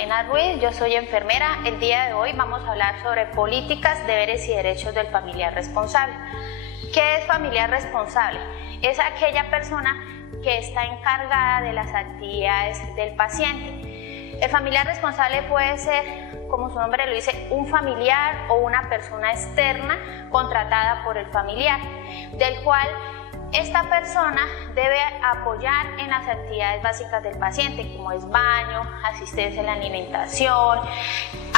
Elena Ruiz, yo soy enfermera. El día de hoy vamos a hablar sobre políticas, deberes y derechos del familiar responsable. ¿Qué es familiar responsable? Es aquella persona que está encargada de las actividades del paciente. El familiar responsable puede ser, como su nombre lo dice, un familiar o una persona externa contratada por el familiar, del cual esta persona debe apoyar en las actividades básicas del paciente, como es baño, asistencia en la alimentación,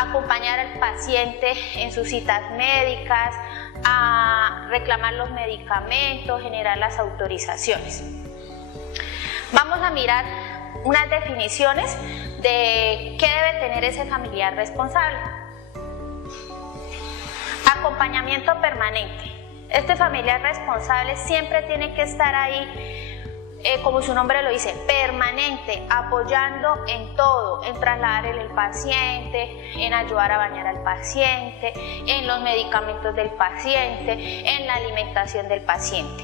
acompañar al paciente en sus citas médicas, a reclamar los medicamentos, generar las autorizaciones. Vamos a mirar unas definiciones de qué debe tener ese familiar responsable. Acompañamiento permanente. Este familiar responsable siempre tiene que estar ahí, como su nombre lo dice, permanente, apoyando en todo, en trasladar el paciente, en ayudar a bañar al paciente, en los medicamentos del paciente, en la alimentación del paciente.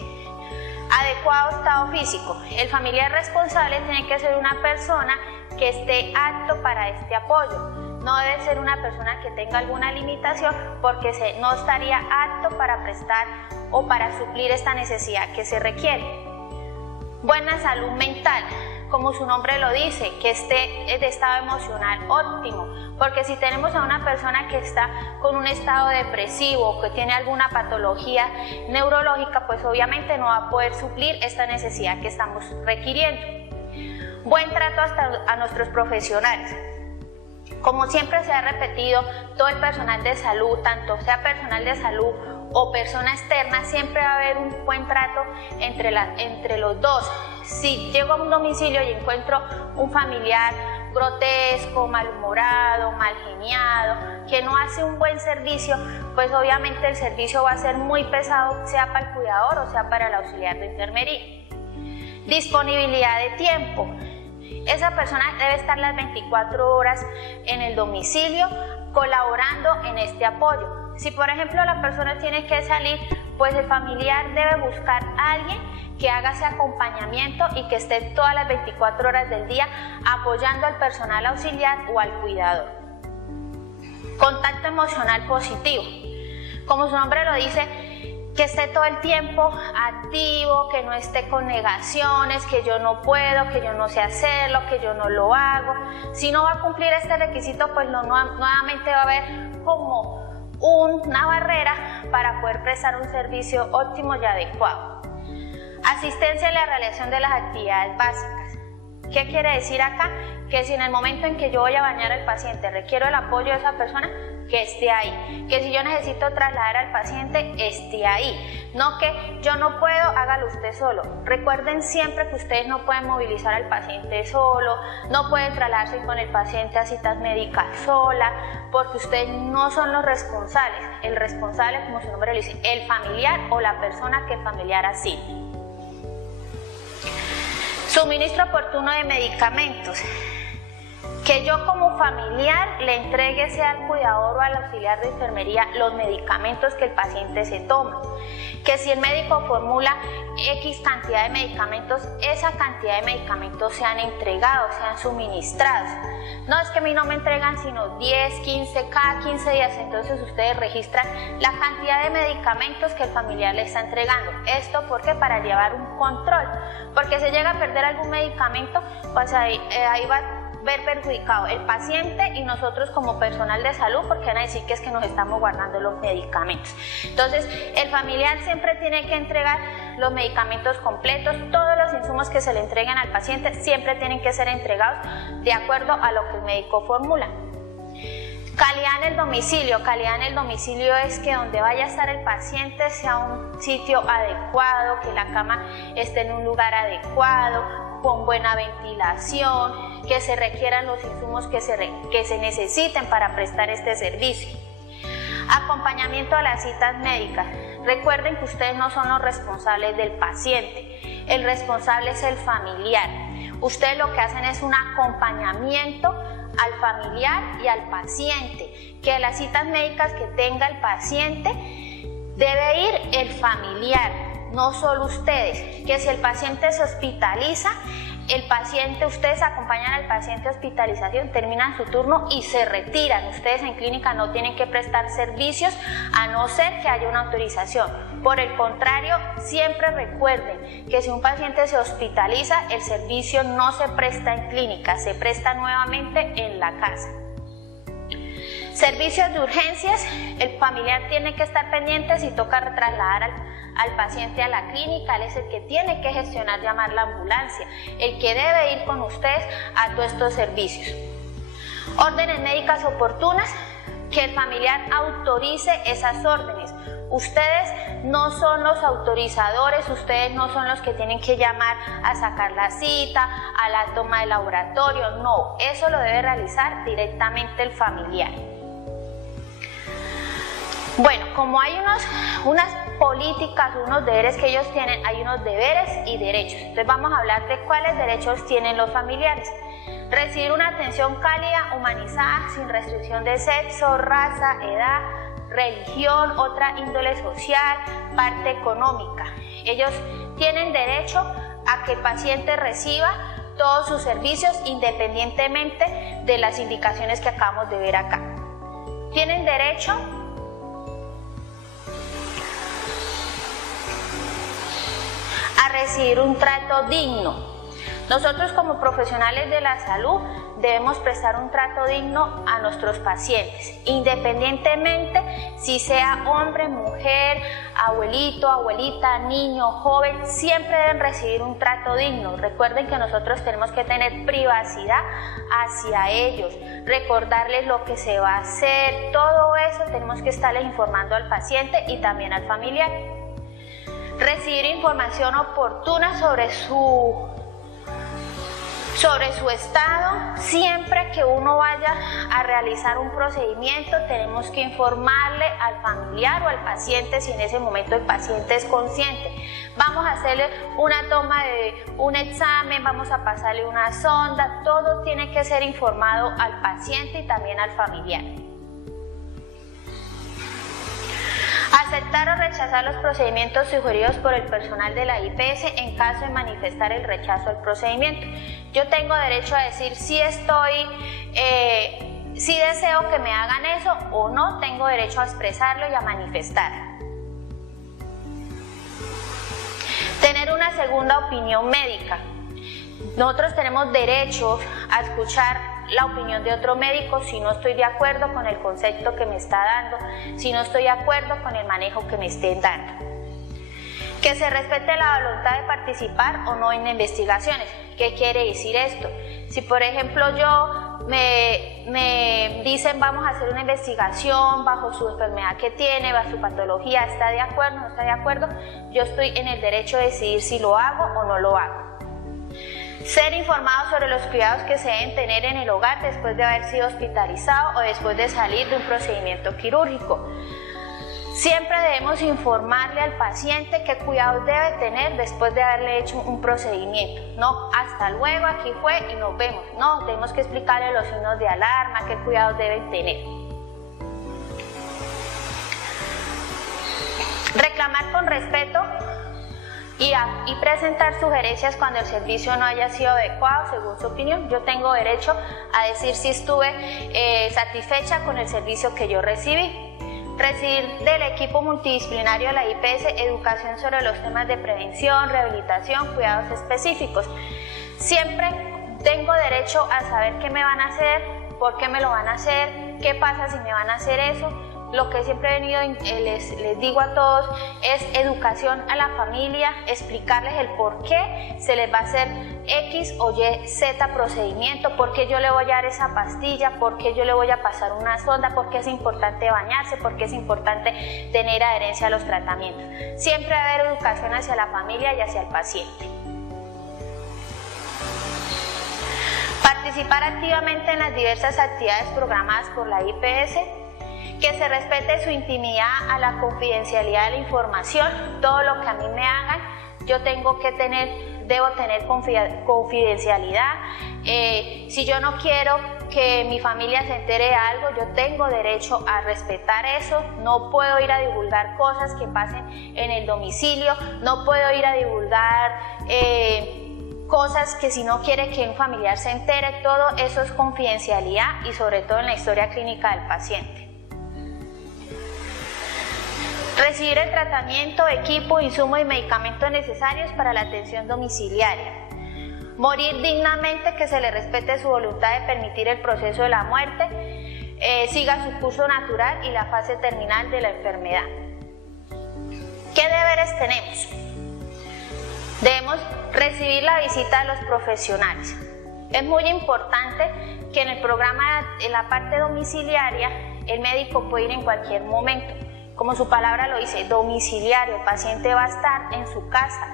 Adecuado estado físico. El familiar responsable tiene que ser una persona que esté apto para este apoyo. No debe ser una persona que tenga alguna limitación porque no estaría apto para prestar o para suplir esta necesidad que se requiere. Buena salud mental, como su nombre lo dice, que esté de estado emocional óptimo, porque si tenemos a una persona que está con un estado depresivo o que tiene alguna patología neurológica, pues obviamente no va a poder suplir esta necesidad que estamos requiriendo. Buen trato a nuestros profesionales. Como siempre se ha repetido, todo el personal de salud, tanto sea personal de salud o persona externa, siempre va a haber un buen trato entre los dos. Si llego a un domicilio y encuentro un familiar grotesco, malhumorado, mal geniado, que no hace un buen servicio, pues obviamente el servicio va a ser muy pesado, sea para el cuidador o sea para el auxiliar de enfermería. Disponibilidad de tiempo. Esa persona debe estar las 24 horas en el domicilio colaborando en este apoyo. Si por ejemplo la persona tiene que salir, pues el familiar debe buscar a alguien que haga ese acompañamiento y que esté todas las 24 horas del día apoyando al personal auxiliar o al cuidador. Contacto emocional positivo. Como su nombre lo dice, que esté todo el tiempo activo, que no esté con negaciones, que yo no puedo, que yo no sé hacerlo, que yo no lo hago. Si no va a cumplir este requisito, pues nuevamente va a haber como una barrera para poder prestar un servicio óptimo y adecuado. Asistencia en la realización de las actividades básicas. ¿Qué quiere decir acá? Que si en el momento en que yo voy a bañar al paciente requiero el apoyo de esa persona, que esté ahí, que si yo necesito trasladar al paciente, esté ahí, no que yo no puedo, hágalo usted solo. Recuerden siempre que ustedes no pueden movilizar al paciente solo, no pueden trasladarse con el paciente a citas médicas sola, porque ustedes no son los responsables. El responsable, como su nombre lo dice, el familiar o la persona que el familiar asigne. Suministro oportuno de medicamentos. Que yo como familiar le entregue sea al cuidador o al auxiliar de enfermería los medicamentos que el paciente se toma. Que si el médico formula X cantidad de medicamentos, esa cantidad de medicamentos sean entregados, sean suministrados. No es que a mí no me entregan sino 10, 15, cada 15 días, entonces ustedes registran la cantidad de medicamentos que el familiar le está entregando. ¿Esto por qué? Para llevar un control, porque si llega a perder algún medicamento, pues ahí va a ver perjudicado el paciente y nosotros como personal de salud, porque van a decir que es que nos estamos guardando los medicamentos. Entonces el familiar siempre tiene que entregar los medicamentos completos, todos los insumos que se le entreguen al paciente siempre tienen que ser entregados de acuerdo a lo que el médico formula. Calidad en el domicilio. Calidad en el domicilio es que donde vaya a estar el paciente sea un sitio adecuado, que la cama esté en un lugar adecuado, con buena ventilación, que se requieran los insumos que se necesiten para prestar este servicio. Acompañamiento a las citas médicas. Recuerden que ustedes no son los responsables del paciente, el responsable es el familiar. Ustedes lo que hacen es un acompañamiento al familiar y al paciente, que las citas médicas que tenga el paciente debe ir el familiar, no solo ustedes, que si el paciente se hospitaliza, el paciente, ustedes acompañan al paciente a hospitalización, terminan su turno y se retiran. Ustedes en clínica no tienen que prestar servicios a no ser que haya una autorización. Por el contrario, siempre recuerden que si un paciente se hospitaliza, el servicio no se presta en clínica, se presta nuevamente en la casa. Servicios de urgencias, el familiar tiene que estar pendiente si toca trasladar al paciente a la clínica, él es el que tiene que gestionar, llamar la ambulancia, el que debe ir con ustedes a todos estos servicios. Órdenes médicas oportunas, que el familiar autorice esas órdenes. Ustedes no son los autorizadores, ustedes no son los que tienen que llamar a sacar la cita, a la toma de laboratorio, no, eso lo debe realizar directamente el familiar. Bueno, como hay unas políticas, unos deberes que ellos tienen, hay unos deberes y derechos. Entonces vamos a hablar de cuáles derechos tienen los familiares. Recibir una atención cálida, humanizada, sin restricción de sexo, raza, edad, religión, otra índole social, parte económica. Ellos tienen derecho a que el paciente reciba todos sus servicios independientemente de las indicaciones que acabamos de ver acá. Tienen derecho a recibir un trato digno. Nosotros como profesionales de la salud debemos prestar un trato digno a nuestros pacientes, independientemente si sea hombre, mujer, abuelito, abuelita, niño, joven, siempre deben recibir un trato digno. Recuerden que nosotros tenemos que tener privacidad hacia ellos, recordarles lo que se va a hacer, todo eso tenemos que estarles informando al paciente y también al familiar. Recibir información oportuna sobre su estado. Siempre que uno vaya a realizar un procedimiento tenemos que informarle al familiar o al paciente si en ese momento el paciente es consciente. Vamos a hacerle una toma de un examen, vamos a pasarle una sonda, todo tiene que ser informado al paciente y también al familiar. Aceptar o rechazar los procedimientos sugeridos por el personal de la IPS en caso de manifestar el rechazo al procedimiento. Yo tengo derecho a decir si deseo que me hagan eso o no, tengo derecho a expresarlo y a manifestar. Tener una segunda opinión médica. Nosotros tenemos derecho a escuchar la opinión de otro médico si no estoy de acuerdo con el concepto que me está dando, si no estoy de acuerdo con el manejo que me estén dando. Que se respete la voluntad de participar o no en investigaciones. ¿Qué quiere decir esto? Si por ejemplo me dicen vamos a hacer una investigación bajo su enfermedad que tiene, bajo su patología, ¿está de acuerdo o no está de acuerdo? Yo estoy en el derecho de decidir si lo hago o no lo hago. Ser informado sobre los cuidados que se deben tener en el hogar después de haber sido hospitalizado o después de salir de un procedimiento quirúrgico. Siempre debemos informarle al paciente qué cuidados debe tener después de haberle hecho un procedimiento. No, hasta luego, aquí fue y nos vemos. No, tenemos que explicarle los signos de alarma, qué cuidados deben tener. Reclamar con respeto y presentar sugerencias cuando el servicio no haya sido adecuado según su opinión. Yo tengo derecho a decir si estuve satisfecha con el servicio que yo recibí. Recibir del equipo multidisciplinario de la IPS educación sobre los temas de prevención, rehabilitación, cuidados específicos. Siempre tengo derecho a saber qué me van a hacer, por qué me lo van a hacer, qué pasa si me van a hacer eso. Lo que siempre he venido, les digo a todos, es educación a la familia, explicarles el por qué se les va a hacer X o Y, Z procedimiento, por qué yo le voy a dar esa pastilla, por qué yo le voy a pasar una sonda, por qué es importante bañarse, por qué es importante tener adherencia a los tratamientos. Siempre va a haber educación hacia la familia y hacia el paciente. Participar activamente en las diversas actividades programadas por la IPS. Que se respete su intimidad, a la confidencialidad de la información. Todo lo que a mí me hagan, yo debo tener confidencialidad. Si yo no quiero que mi familia se entere de algo, yo tengo derecho a respetar eso. No puedo ir a divulgar cosas que pasen en el domicilio, no puedo ir a divulgar cosas que si no quiere que un familiar se entere, todo eso es confidencialidad y sobre todo en la historia clínica del paciente. Recibir el tratamiento, equipo, insumos y medicamentos necesarios para la atención domiciliaria. Morir dignamente, que se le respete su voluntad de permitir el proceso de la muerte, siga su curso natural y la fase terminal de la enfermedad. ¿Qué deberes tenemos? Debemos recibir la visita de los profesionales. Es muy importante que en el programa, en la parte domiciliaria, el médico puede ir en cualquier momento. Como su palabra lo dice, domiciliario, el paciente va a estar en su casa,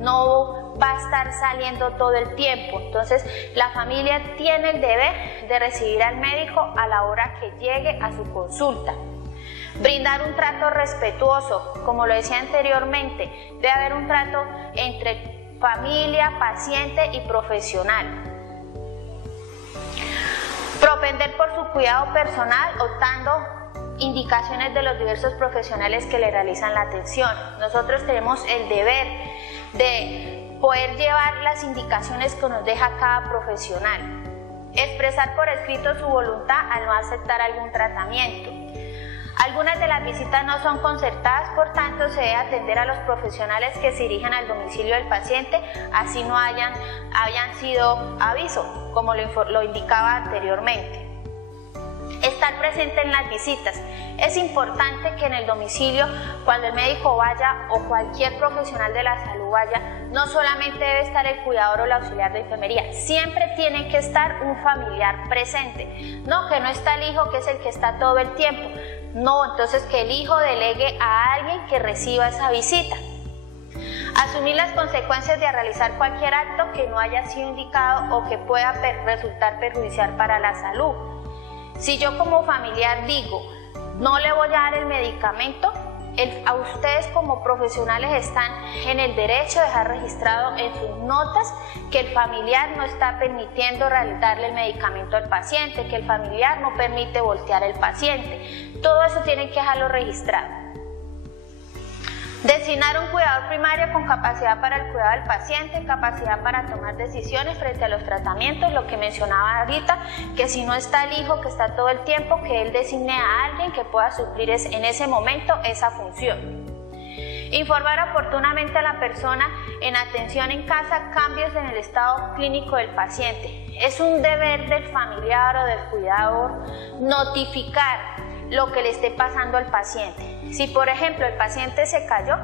no va a estar saliendo todo el tiempo. Entonces, la familia tiene el deber de recibir al médico a la hora que llegue a su consulta. Brindar un trato respetuoso, como lo decía anteriormente, debe haber un trato entre familia, paciente y profesional. Propender por su cuidado personal, optando indicaciones de los diversos profesionales que le realizan la atención. Nosotros tenemos el deber de poder llevar las indicaciones que nos deja cada profesional. Expresar por escrito su voluntad al no aceptar algún tratamiento. Algunas de las visitas no son concertadas, por tanto se debe atender a los profesionales que se dirigen al domicilio del paciente, así no hayan sido aviso, como lo indicaba anteriormente. Estar presente en las visitas. Es importante que en el domicilio, cuando el médico vaya o cualquier profesional de la salud vaya, no solamente debe estar el cuidador o el auxiliar de enfermería, siempre tiene que estar un familiar presente. No, que no está el hijo, que es el que está todo el tiempo. No, entonces que el hijo delegue a alguien que reciba esa visita. Asumir las consecuencias de realizar cualquier acto que no haya sido indicado o que pueda resultar perjudicial para la salud. Si yo como familiar digo, no le voy a dar el medicamento, a ustedes como profesionales están en el derecho de dejar registrado en sus notas que el familiar no está permitiendo darle el medicamento al paciente, que el familiar no permite voltear al paciente. Todo eso tienen que dejarlo registrado. Designar un cuidador primario con capacidad para el cuidado del paciente, capacidad para tomar decisiones frente a los tratamientos, lo que mencionaba ahorita, que si no está el hijo que está todo el tiempo, que él designe a alguien que pueda suplir en ese momento esa función. Informar oportunamente a la persona en atención en casa cambios en el estado clínico del paciente. Es un deber del familiar o del cuidador notificar lo que le esté pasando al paciente. Si por ejemplo el paciente se cayó,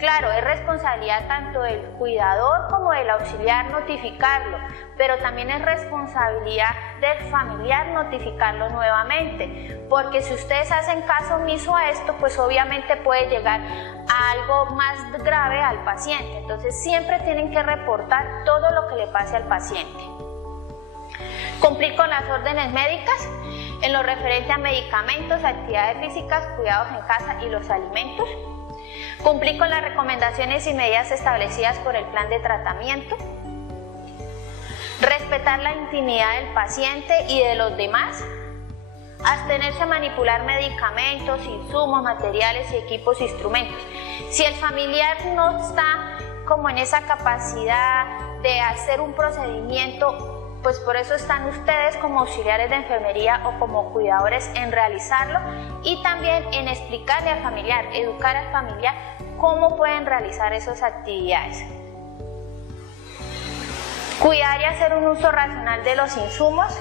claro, es responsabilidad tanto del cuidador como del auxiliar notificarlo, pero también es responsabilidad del familiar notificarlo nuevamente, porque si ustedes hacen caso omiso a esto, pues obviamente puede llegar a algo más grave al paciente. Entonces siempre tienen que reportar todo lo que le pase al paciente. Cumplir con las órdenes médicas en lo referente a medicamentos, actividades físicas, cuidados en casa y los alimentos. Cumplir con las recomendaciones y medidas establecidas por el plan de tratamiento. Respetar la intimidad del paciente y de los demás. Abstenerse a manipular medicamentos, insumos, materiales y equipos e instrumentos. Si el familiar no está como en esa capacidad de hacer un procedimiento, pues por eso están ustedes como auxiliares de enfermería o como cuidadores en realizarlo y también en explicarle al familiar, educar al familiar cómo pueden realizar esas actividades. Cuidar y hacer un uso racional de los insumos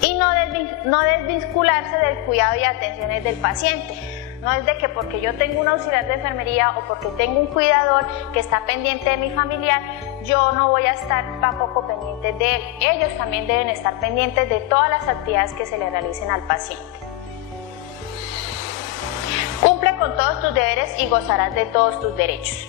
y no desvincularse del cuidado y atenciones del paciente. No es de que porque yo tengo un auxiliar de enfermería o porque tengo un cuidador que está pendiente de mi familiar, yo no voy a estar tampoco pendiente de él. Ellos también deben estar pendientes de todas las actividades que se le realicen al paciente. Cumple con todos tus deberes y gozarás de todos tus derechos.